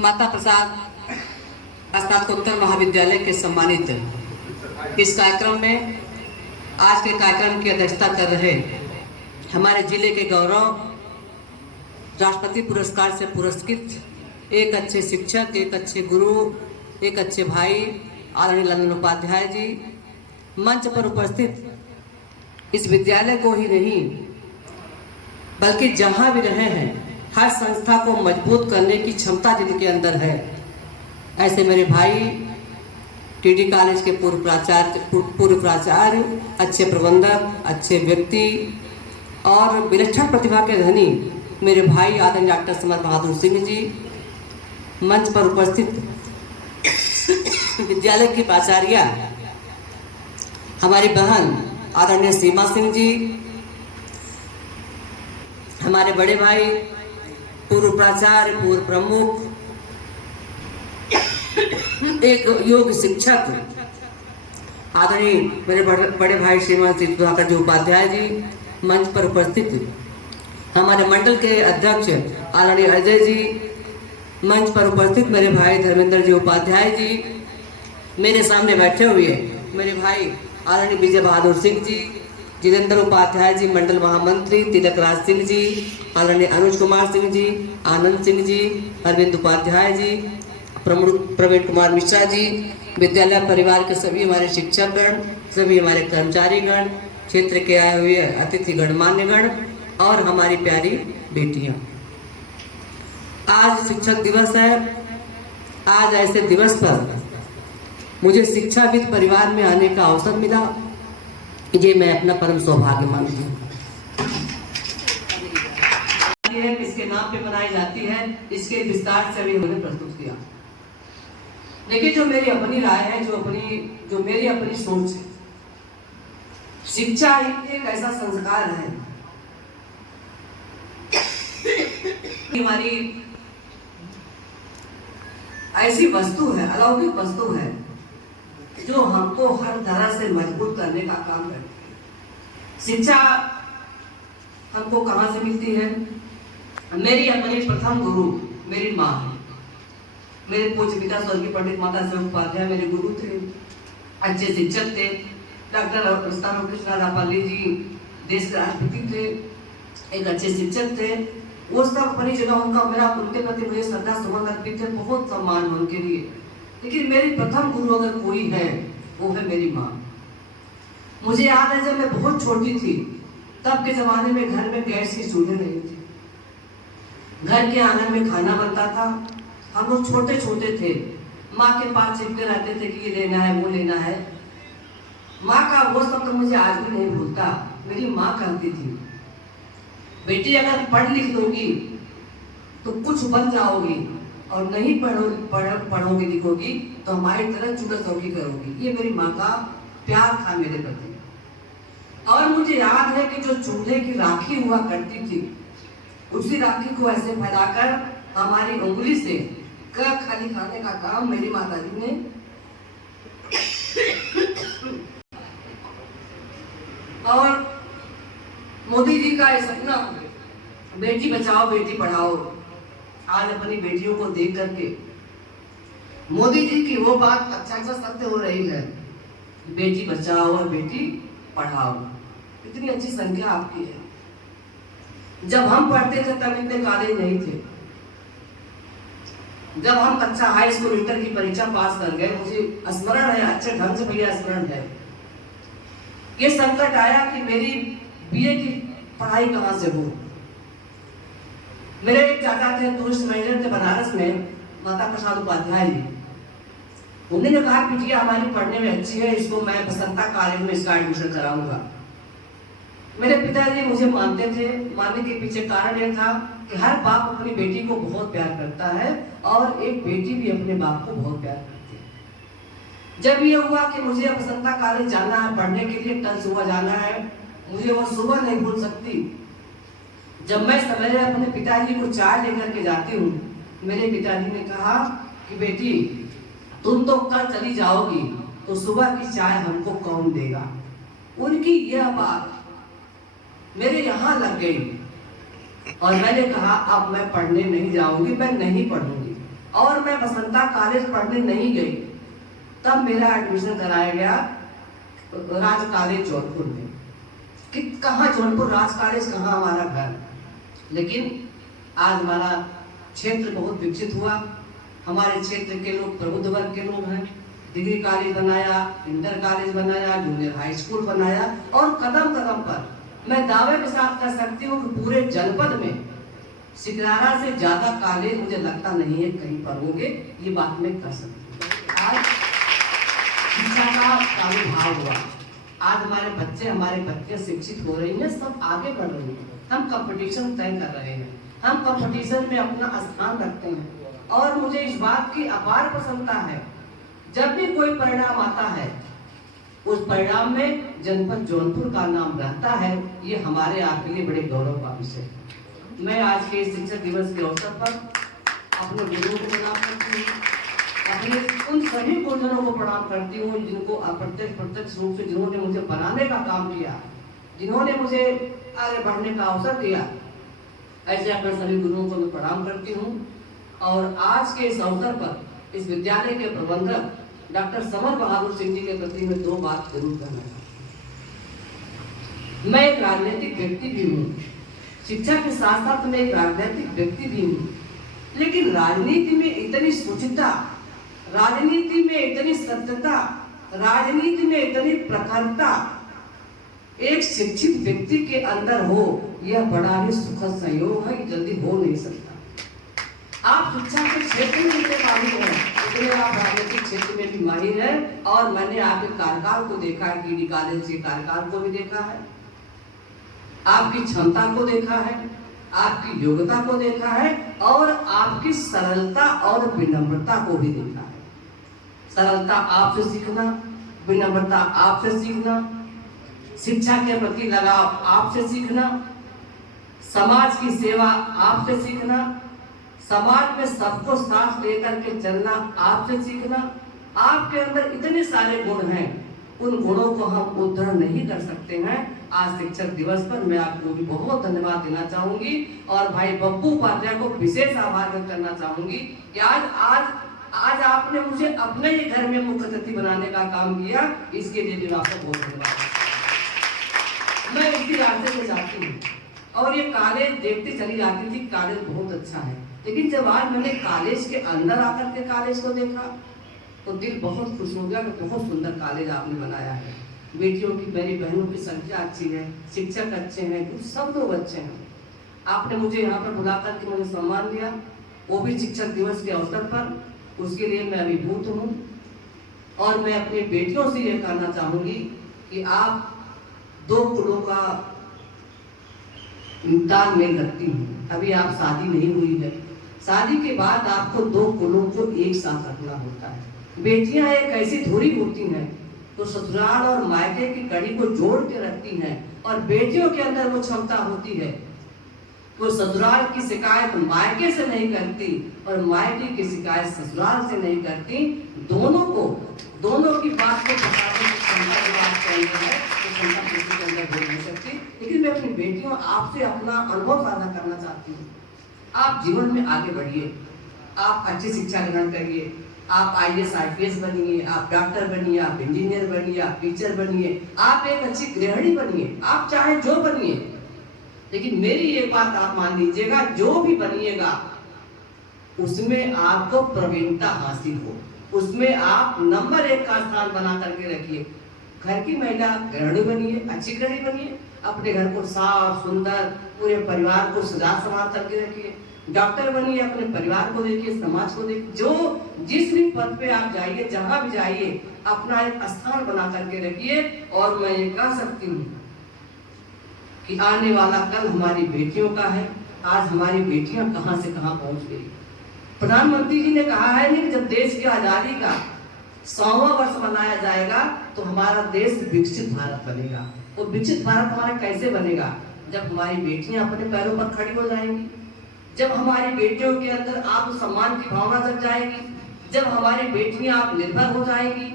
माता प्रसाद स्नातकोत्तर महाविद्यालय के सम्मानित इस कार्यक्रम में आज के कार्यक्रम की अध्यक्षता कर रहे हमारे जिले के गौरव, राष्ट्रपति पुरस्कार से पुरस्कृत एक अच्छे शिक्षक, एक अच्छे गुरु, एक अच्छे भाई आदरणीय ललन उपाध्याय जी, मंच पर उपस्थित इस विद्यालय को ही नहीं बल्कि जहां भी रहे हैं हर संस्था को मजबूत करने की क्षमता जिनके अंदर है, ऐसे मेरे भाई टीडी कॉलेज के पूर्व प्राचार्य, अच्छे प्रबंधक, अच्छे व्यक्ति और विलक्षण प्रतिभा के धनी मेरे भाई आदरणीय डॉक्टर समर बहादुर सिंह जी, मंच पर उपस्थित विद्यालय की प्राचार्या हमारी बहन आदरणीय सीमा सिंह जी, हमारे बड़े भाई पूर्व प्राचार्य, पूर्व प्रमुख, एक योग शिक्षक आदरणीय मेरे बड़े भाई श्रीमान सुधाकर जी उपाध्याय जी, मंच पर उपस्थित हमारे मंडल के अध्यक्ष आदरणीय अजय जी, मंच पर उपस्थित मेरे भाई धर्मेंद्र जी उपाध्याय जी, मेरे सामने बैठे हुए मेरे भाई आदरणीय विजय बहादुर सिंह जी, जितेंद्र उपाध्याय जी मंडल महामंत्री, तिलक राज सिंह जी, आदरणीय अनुज कुमार सिंह जी, आनंद सिंह जी, अरविंद उपाध्याय जी, प्रवीण कुमार मिश्रा जी, विद्यालय परिवार के सभी हमारे शिक्षकगण, सभी हमारे कर्मचारीगण, क्षेत्र के आए हुए अतिथि गणमान्यगण और हमारी प्यारी बेटियां। आज शिक्षक दिवस है। आज ऐसे दिवस पर मुझे शिक्षाविद परिवार में आने का अवसर मिला, ये मैं अपना परम सौभाग्य मानती हूँ। किसके नाम पे बनाई जाती है, इसके विस्तार से भी उन्होंने प्रस्तुत किया। देखिए, जो मेरी अपनी राय है, जो मेरी अपनी सोच है, शिक्षा एक ऐसा संस्कार है, हमारी ऐसी वस्तु है, अलौकिक वस्तु है, जो हमको हर तरह से मजबूत करने का काम करती है। शिक्षा हमको कहाँ से मिलती है? मेरी अपनी प्रथम गुरु मेरी माँ है। मेरे पूज्य पिता स्वर्गीय पंडित माता साहब उपाध्याय मेरे गुरु थे, अच्छे शिक्षक थे। डॉक्टर कृष्णा रापाली जी देश के राष्ट्रपति थे, एक अच्छे शिक्षक थे। वो सब अपनी जगह, उनका मेरा उनके प्रति मुझे श्रद्धा सुमन अर्पित है, बहुत सम्मान है उनके लिए। लेकिन मेरी प्रथम गुरु अगर कोई है वो है मेरी माँ। मुझे याद है जब मैं बहुत छोटी थी, तब के जमाने में घर में गैस के चूल्हे नहीं थे, घर के आंगन में खाना बनता था। हम लोग छोटे छोटे थे, माँ के पास चिपके रहते थे कि ये लेना है, वो लेना है। माँ का वो शब्द मुझे आज भी नहीं भूलता। मेरी माँ कहती थी, बेटी अगर पढ़ लिख लोगी तो कुछ बन जाओगी, और नहीं पढ़ोगी लिखोगी तो हमारी तरह चूल्हा चौकी करोगी। ये मेरी माँ का प्यार था मेरे प्रति। और मुझे याद है कि जो चूल्हे की राखी हुआ करती थी, उसी राखी को ऐसे फैलाकर हमारी उंगली से खाली खाने का काम मेरी माता जी ने और मोदी जी का ये सपना, बेटी बचाओ बेटी पढ़ाओ, आज अपनी बेटियों को देख करके मोदी जी की वो बात अच्छा सत्य हो रही है, बेटी बचाओ और बेटी पढ़ाओ। इतनी अच्छी संख्या आपकी है। जब हम पढ़ते थे तब इतने कॉलेज नहीं थे। जब हम कक्षा हाई स्कूल इंटर की परीक्षा पास कर गए, मुझे स्मरण है, अच्छे ढंग से भैया स्मरण है, ये संकट आया कि मेरी बीए की पढ़ाई कहाँ से हो। मेरे एक चाचा थे, टूरिस्ट मैनेजर थे बनारस में, माता प्रसाद उपाध्याय जी। उन्होंने कहा बिटिया हमारी पढ़ने में अच्छी है, इसको मैं बसंता कॉलेज में इसका एडमिशन कराऊंगा। मेरे पिताजी मुझे मानते थे। मानने के पीछे कारण यह था कि हर बाप अपनी बेटी को बहुत प्यार करता है और एक बेटी भी अपने बाप को बहुत प्यार करती है। जब ये हुआ कि मुझे बसंता कॉलेज जाना है पढ़ने के लिए, कल सुबह जाना है, मुझे वो सुबह नहीं भूल सकती। जब मैं सवेरे अपने पिताजी को चाय लेकर के जाती हूँ, मेरे पिताजी ने कहा कि बेटी तुम तो कल चली जाओगी तो सुबह की चाय हमको कौन देगा। उनकी यह बात मेरे यहाँ लग गई और मैंने कहा अब मैं पढ़ने नहीं जाऊंगी, मैं नहीं पढ़ूंगी। और मैं बसंता कॉलेज पढ़ने नहीं गई, तब मेरा एडमिशन कराया गया राज कॉलेज जौनपुर में। कि कहाँ जौनपुर राज कॉलेज, कहाँ हमारा घर। लेकिन आज हमारा क्षेत्र बहुत विकसित हुआ। हमारे क्षेत्र के लोग प्रबुद्ध वर्ग के लोग हैं। डिग्री कॉलेज बनाया, इंटर कॉलेज बनाया, जूनियर हाई स्कूल बनाया, और कदम कदम पर मैं दावे के साथ कह सकती हूँ कि पूरे जनपद में सिकरारा से ज्यादा कॉलेज मुझे लगता नहीं है कहीं पर होंगे। ये बात मैं कह सकती हूँ। आज शिक्षा का प्रादुर्भाव हुआ। आज हमारे बच्चे शिक्षित हो रही हैं, सब आगे बढ़ रही हैं। हम कंपटीशन तय कर रहे हैं, हम कंपटीशन में अपना स्थान रखते हैं। और मुझे इस बात की अपार प्रसन्नता है, जब भी कोई परिणाम आता है उस परिणाम में जनपद जौनपुर का नाम रहता है। ये हमारे आपके लिए बड़े गौरव का विषय है। मैं आज के शिक्षक दिवस के अवसर पर अपने गुरुओं को प्रणाम करती हूँ, अपने उन सभी गुरुजनों को प्रणाम करती हूँ जिनको प्रत्यक्ष रूप से जिन्होंने मुझे बनाने का काम किया, जिन्होंने मुझे आगे बढ़ने का अवसर दिया। ऐसे अपने सभी गुरुओं को मैं प्रणाम करती हूँ। और आज के इस अवसर पर इस विद्यालय के प्रबंधक डॉक्टर समर बहादुर सिंह जी के प्रति मैं दो बात जरूर कहना चाहती हूँ। मैं एक राजनीतिक व्यक्ति भी हूँ, शिक्षा के साथ साथ मैं एक राजनीतिक व्यक्ति भी हूँ, लेकिन राजनीति में इतनी शुचिता, राजनीति में इतनी सत्यता, राजनीति में इतनी प्रखरता एक शिक्षित व्यक्ति के अंदर हो, यह बड़ा ही सुखद संयोग है, जल्दी हो नहीं सकता। आप शिक्षा के क्षेत्र में इतने माहिर हैं, इतने आप राजनीतिक क्षेत्र में भी माहिर हैं। और मैंने आपके कार्यकाल को देखा है, कीडी कॉलेज के कार्यकाल को भी देखा है, आपकी क्षमता को देखा है, आपकी योग्यता को देखा है, और आपकी सरलता और विनम्रता को भी देखा है। सरलता आपसे सीखना, विनम्रता आपसे सीखना, शिक्षा के प्रति लगाव आपसे सीखना, समाज की सेवा आपसे सीखना, समाज में सबको साथ लेकर के चलना आपसे सीखना। आपके अंदर इतने सारे गुण हैं, उन गुणों को हम उद्धरण नहीं कर सकते हैं। आज शिक्षक दिवस पर मैं आपको भी बहुत धन्यवाद देना चाहूंगी, और भाई बब्बू उपाध्याय को विशेष आभार व्यक्त करना चाहूंगी कि आज आपने मुझे अपने ही घर में मुख्य अतिथि बनाने का काम किया। इसके लिए भी आपको बहुत धन्यवाद। मैं इसी रास्ते से जाती हूँ, और ये कॉलेज देखती चली जाती थी, कॉलेज बहुत अच्छा है, लेकिन जब आज मैंने कॉलेज के अंदर आकर के कॉलेज को देखा तो दिल बहुत खुश हो गया कि बहुत सुंदर कॉलेज आपने बनाया है। बेटियों की, मेरी बहनों की संख्या अच्छी है, शिक्षक अच्छे हैं, सब लोग अच्छे हैं। आपने मुझे यहाँ पर बुला करके मुझे सम्मान दिया, वो भी शिक्षक दिवस के अवसर पर, उसके लिए मैं अभिभूत हूँ। और मैं अपनी बेटियों से ये कहना चाहूँगी कि आप दो कुलों का तालमेल रखती हूँ। अभी आप शादी नहीं हुई है, शादी के बाद आपको दो कुलों को एक साथ रखना होता है। बेटियां एक ऐसी धुरी होती हैं तो ससुराल और मायके की कड़ी को जोड़ के रखती हैं, और बेटियों के अंदर वो क्षमता होती है वो ससुराल की शिकायत मायके से नहीं करती और मायके की शिकायत ससुराल से नहीं करती। दोनों की बात को बताने की क्षमता जो आप कह रहे हैं वो क्षमता किसी के अंदर हो नहीं सकती। लेकिन मैं अपनी बेटियों आपसे अपना अनुभव साझा करना चाहती हूँ। आप जीवन में आगे बढ़िए, आप अच्छी शिक्षा ग्रहण करिए, आप IAS IPS बनिए, आप डॉक्टर बनिए, आप इंजीनियर बनिए, आप टीचर बनिए, आप एक अच्छी गृहिणी बनिए, आप चाहे जो बनिए। लेकिन मेरी ये बात आप मान लीजिएगा, जो भी बनिएगा उसमें आपको प्रवीणता हासिल हो, उसमें आप नंबर 1 का स्थान बना करके रखिए। घर की महिला गृहिणी बनिए, अच्छी गृहिणी बनिए, अपने घर को साफ सुंदर, पूरे परिवार को सजा संभाल करके रखिए। डॉक्टर बनिए, अपने परिवार को देखिए, समाज को देखिए, जो जिस भी पद पे आप जाइए, जहां भी जाइए, अपना एक स्थान बना करके रखिए। और मैं ये कह सकती हूँ कि आने वाला कल हमारी बेटियों का है। आज हमारी बेटियां कहां से कहां पहुंच गई। प्रधानमंत्री जी ने कहा है कि जब देश की आजादी का 100वां वर्ष मनाया जाएगा तो हमारा देश विकसित भारत बनेगा। और विकसित भारत हमारा कैसे बनेगा? जब हमारी बेटियां अपने पैरों पर खड़ी हो जाएंगी, जब हमारी बेटियों के अंदर आत्मसम्मान की भावना जग जाएगी, जब हमारी बेटियां आत्मनिर्भर हो जाएंगी,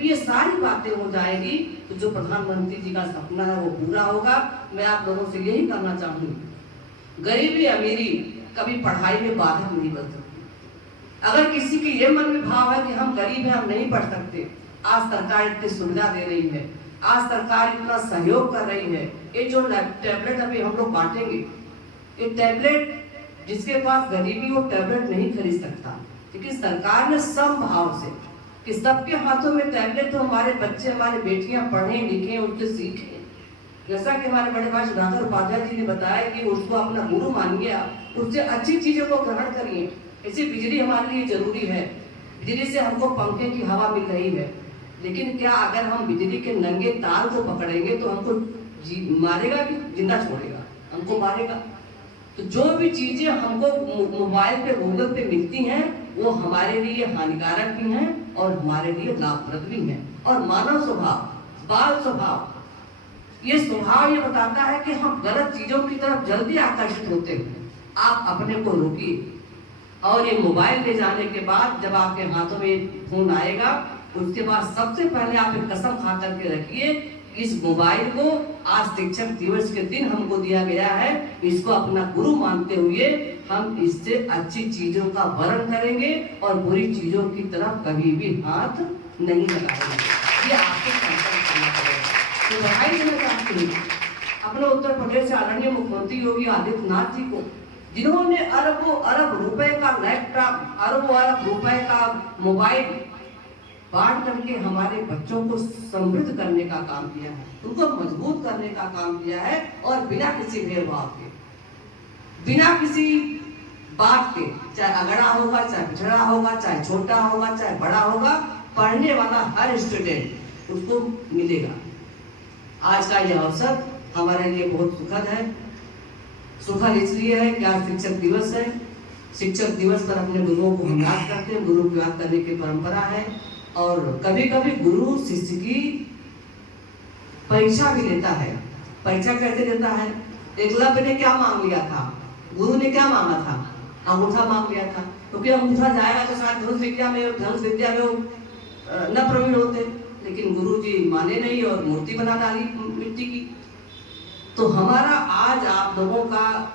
ये सारी बातें हो जाएगी, तो जो प्रधानमंत्री जी का सपना है वो पूरा होगा। मैं आप लोगों से यही कहना चाहूंगी, गरीबी अमीरी कभी पढ़ाई में बाधक नहीं बन सकती। अगर किसी के ये मन में भाव है कि हम गरीब हैं, हम नहीं पढ़ सकते, आज सरकार इतनी सुविधा दे रही है, आज सरकार इतना सहयोग कर रही है। ये जो टैबलेट अभी हम लोग बांटेंगे, ये टैबलेट जिसके पास गरीबी वो टैबलेट नहीं खरीद सकता, लेकिन सरकार ने समभाव से कि सबके हाथों में टैबलेट, तो हमारे बच्चे, हमारी बेटियां पढ़ें लिखें, उनसे सीखें। जैसा कि हमारे बड़े भाई सुधाकर उपाध्याय जी ने बताया कि उसको अपना गुरु मानिए, उससे अच्छी चीजों को ग्रहण करिए। ऐसी बिजली हमारे लिए जरूरी है, बिजली से हमको पंखे की हवा मिल रही है, लेकिन क्या अगर हम बिजली के नंगे तार को पकड़ेंगे तो हमको मारेगा कि जिंदा छोड़ेगा? हमको मारेगा। तो जो भी चीजें हमको मोबाइल पे, गूगल पे मिलती हैं, वो हमारे लिए हानिकारक भी हैं और हमारे लिए लाभप्रद भी हैं। और मानव स्वभाव, बाल स्वभाव, ये स्वभाव ये बताता है कि हम गलत चीजों की तरफ जल्दी आकर्षित होते हैं। आप अपने को रोकिए, और ये मोबाइल ले जाने के बाद जब आपके हाथों में फोन आएगा, उसके बाद सबसे पहले आप एक कसम खा करके रखिए, इस मोबाइल को आज शिक्षक दिवस के दिन हमको दिया गया है, इसको अपना गुरु मानते हुए हम इससे अच्छी चीजों का वर्ण करेंगे और बुरी चीजों की तरफ कभी भी हाथ नहीं लगाएंगे। ये आपको संकल्प करना पड़ेगा। तो बधाई देना चाहती हूँ अपने उत्तर प्रदेश से आदरणीय मुख्यमंत्री योगी आदित्यनाथ जी को, जिन्होंने अरबों अरब रुपए का लैपटॉप, अरबों अरब रुपए का मोबाइल बांट करके हमारे बच्चों को समृद्ध करने का काम किया है, उनको मजबूत करने का काम किया है, और बिना किसी भेदभाव के, बिना किसी बात के, चाहे अगड़ा होगा, चाहे पिछड़ा होगा, चाहे छोटा होगा, चाहे बड़ा होगा, पढ़ने वाला हर स्टूडेंट उसको मिलेगा। आज का यह अवसर हमारे लिए बहुत सुखद है। सुखद इसलिए है कि आज शिक्षक दिवस है। शिक्षक दिवस पर अपने गुरुओं को हम याद करते हैं, गुरु को याद करने की परंपरा है। और कभी कभी गुरु शिष्य की परीक्षा भी लेता है। परीक्षा कैसे लेता है? एकलव्य ने क्या मांग लिया था? गुरु ने क्या मांगा था? अंगूठा मांग लिया था, क्योंकि अंगूठा जाएगा तो शायद धनुष विद्या में न प्रवीण होते, लेकिन गुरु जी माने नहीं और मूर्ति बना डाली मिट्टी की। तो हमारा आज आप लोगों का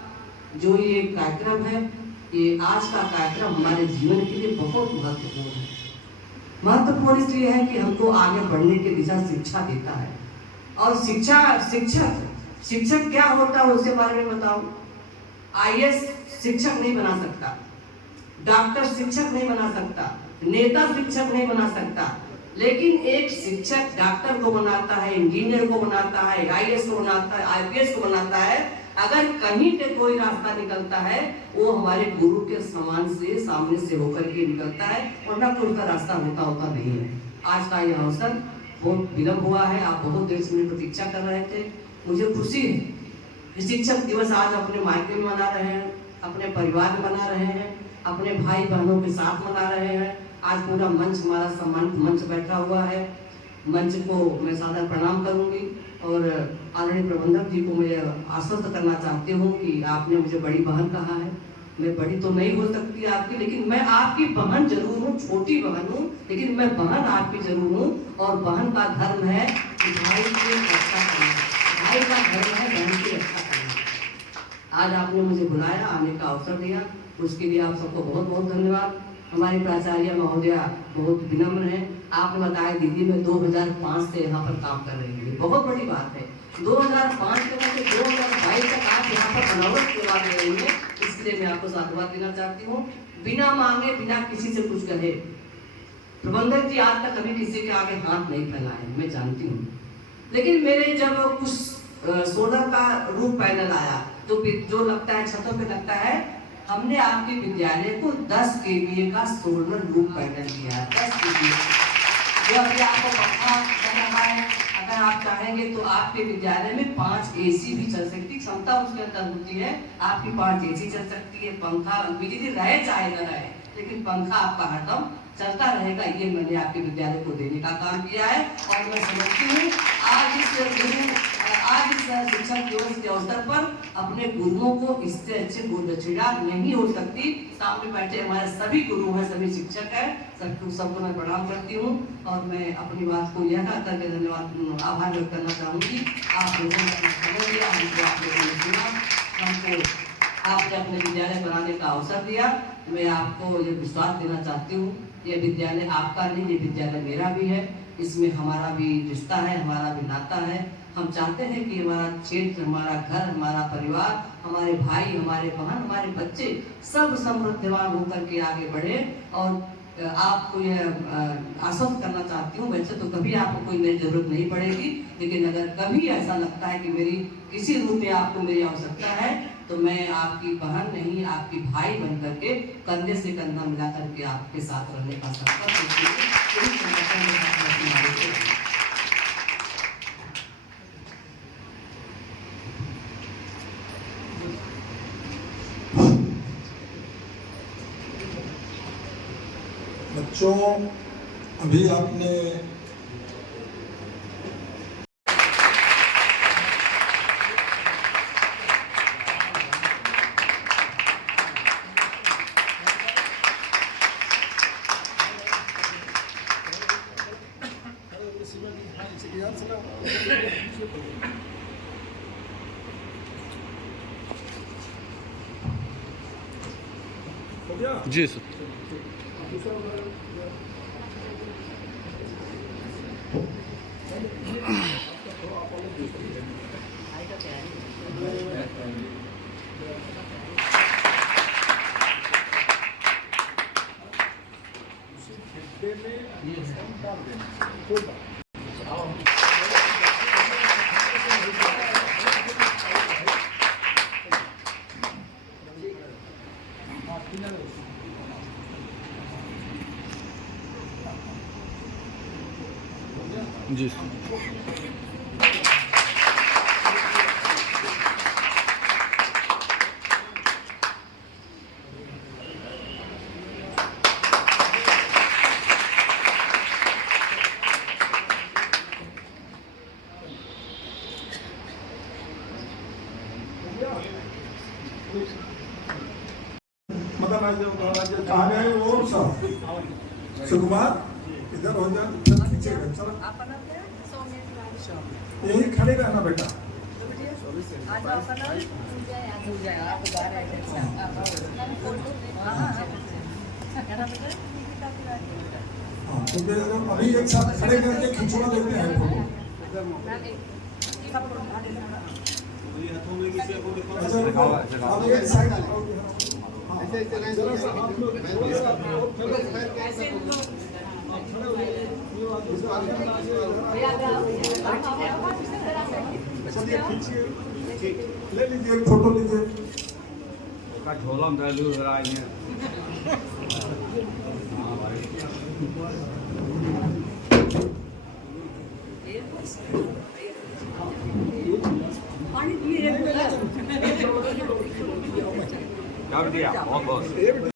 जो ये कार्यक्रम है, ये आज का कार्यक्रम हमारे जीवन के लिए बहुत महत्वपूर्ण है। महत्वपूर्ण इसलिए है कि हमको आगे बढ़ने की दिशा शिक्षा देता है। और शिक्षक क्या होता है उसके बारे में बताओ। आईएएस शिक्षक नहीं बना सकता, डॉक्टर शिक्षक नहीं बना सकता, नेता शिक्षक नहीं बना सकता, लेकिन एक शिक्षक डॉक्टर को बनाता है, इंजीनियर को बनाता है, आईएएस को बनाता है, आईपीएस को बनाता है। अगर कहीं पे कोई रास्ता निकलता है, वो हमारे गुरु के समान से सामने से होकर के निकलता है, वरना कोई का रास्ता होता नहीं है। आज का यह अवसर बहुत विलंब हुआ है, आप बहुत देर से मेरी प्रतीक्षा कर रहे थे। मुझे खुशी है कि शिक्षक दिवस आज अपने मायके में मना रहे हैं, अपने परिवार में मना रहे हैं, अपने भाई बहनों के साथ मना रहे हैं। आज पूरा मंच, हमारा सम्मानित मंच बैठा हुआ है। मंच को मैं सादर प्रणाम करूंगी और आदरणीय प्रबंधक जी को मैं आश्वस्त करना चाहती हूँ कि आपने मुझे बड़ी बहन कहा है। मैं बड़ी तो नहीं हो सकती आपकी, लेकिन मैं आपकी बहन जरूर हूँ, छोटी बहन हूँ, लेकिन मैं बहन आपकी जरूर हूँ। और बहन का धर्म है कि भाई की रक्षा करना, भाई का धर्म है बहन की रक्षा करना। आज आपने मुझे बुलाया, आने का अवसर दिया, उसके लिए आप सबको बहुत बहुत धन्यवाद। हमारी प्राचार्य महोदया बहुत विनम्र है। आपने बताया दीदी मैं 2005 से यहाँ पर काम कर रही हूँ, बहुत बड़ी बात है। 2005 के बाद 2022 तक आप यहाँ पर बनावट सेवा दे रही है, इसलिए मैं आपको साधुवाद देना चाहती हूँ। बिना मांगे, बिना किसी से कुछ कहे प्रबंधक जी आज तक कभी किसी के आगे हाथ नहीं फैलाए, मैं जानती हूँ। लेकिन मेरे जब कुछ सोलर का रूफ पैनल आया, जो लगता है छतों पे लगता है, हमने आपके विद्यालय को 10 केवीए का सोलर रूफ पैनल दिया है। 10 केवीए जो अभी आपको पंखा चल रहा है, अगर आप चाहेंगे तो आपके विद्यालय में 5 एसी भी चल सकती, क्षमता उसके अंदर होती है। आपकी 5 एसी चल सकती है, पंखा, बिजली रहे चाहे न रहे, लेकिन पंखा आपका हरदम चलता रहेगा। ये मैंने आपके विद्यालय को देने का काम किया है। और मैं समझती हूँ आज इस शिक्षक दिवस के अवसर पर अपने गुरुओं को इससे अच्छे गुरु दक्षिणा नहीं हो सकती। सामने बैठे हमारे सभी गुरु हैं, सभी शिक्षक हैं, सबको मैं प्रणाम करती हूँ। और मैं अपनी बात को यह करके धन्यवाद, आभार व्यक्त करना चाहूँगी। आप लोगों ने समय दिया, हमको आप लोगों ने सुना, हमको आपने अपने विद्यालय बनाने का अवसर दिया। मैं आपको ये विश्वास देना चाहती हूँ, ये विद्यालय आपका नहीं, ये विद्यालय मेरा भी है। इसमें हमारा भी रिश्ता है, हमारा भी नाता है। हम चाहते हैं कि हमारा क्षेत्र, हमारा घर, हमारा परिवार, हमारे भाई, हमारे बहन, हमारे बच्चे सब समृद्धवान होकर के आगे बढ़े। और आपको यह आश्वस्त करना चाहती हूँ, वैसे तो कभी आपको कोई मेरी जरूरत नहीं पड़ेगी, लेकिन अगर कभी ऐसा लगता है कि मेरी किसी रूप में आपको मेरी आवश्यकता है, तो मैं आपकी बहन नहीं, आपकी भाई बन करके कंधे से कंधा मिला करके आपके साथ रहने का संकल्प। बच्चों, अभी आपने जी सर। जी मतलब कहाँ गए वो सब? सुकुमार इधर हो जा, खींचेगा। चलो यही खड़े रहना बेटा। हाँ, तो अभी एक साथ खड़े करके खिंचवा देते हैं फोटो। अब एक साइड ले लीजिए, फोटो लीजिए। झोलम डालू क्या दिया बहुत बहुत